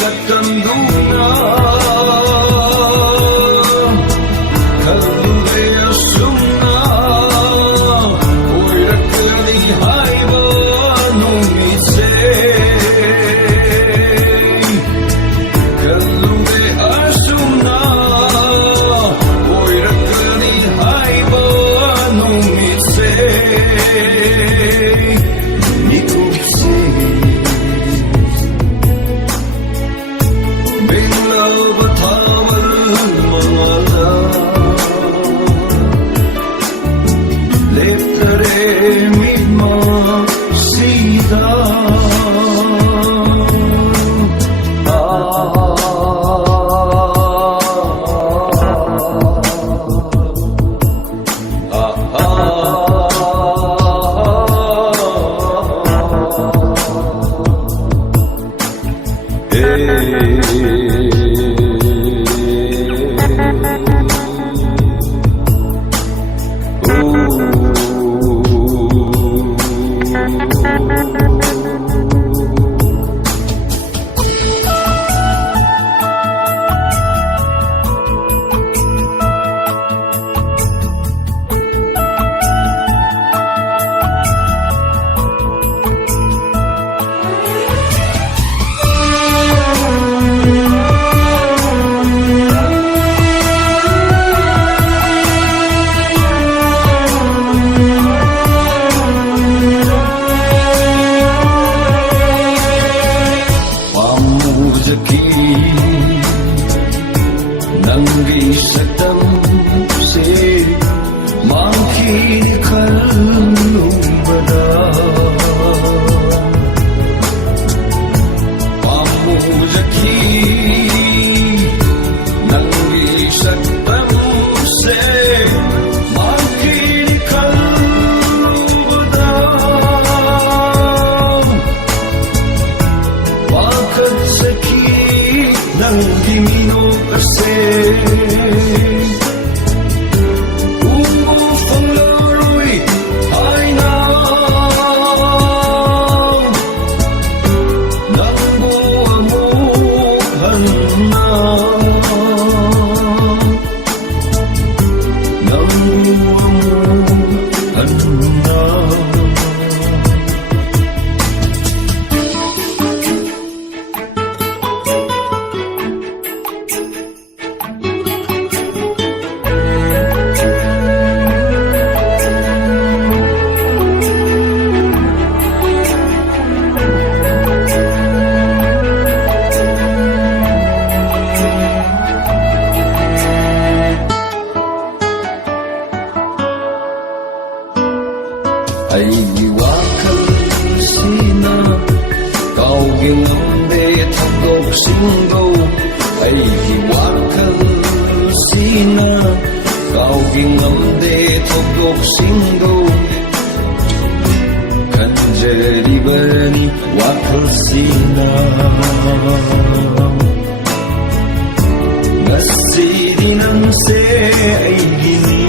sakanduna kalluve asumna oirakani haiba numitse kalluve asumna oirakani haiba numitse nikupse Menglaba Thabalgi Maangalda Leptare mimma sida Nanggi saktam se mangkin kalung bada pamujaki nanggi saktam se mangkin kalung bada wakat saki nanggi mino kase Aigi wakhalsina kaugi ngamde thakdoksingdo Aigi wakhalsina kaugi ngamde thakdoksingdo Kanjaribani wakhalsina Ngasidi nangse aigini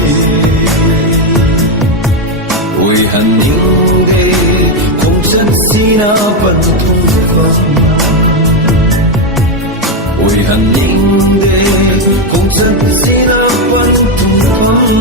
Oi haningde khongchat sina panthungfam Oi haningde khongchat sina panthungfam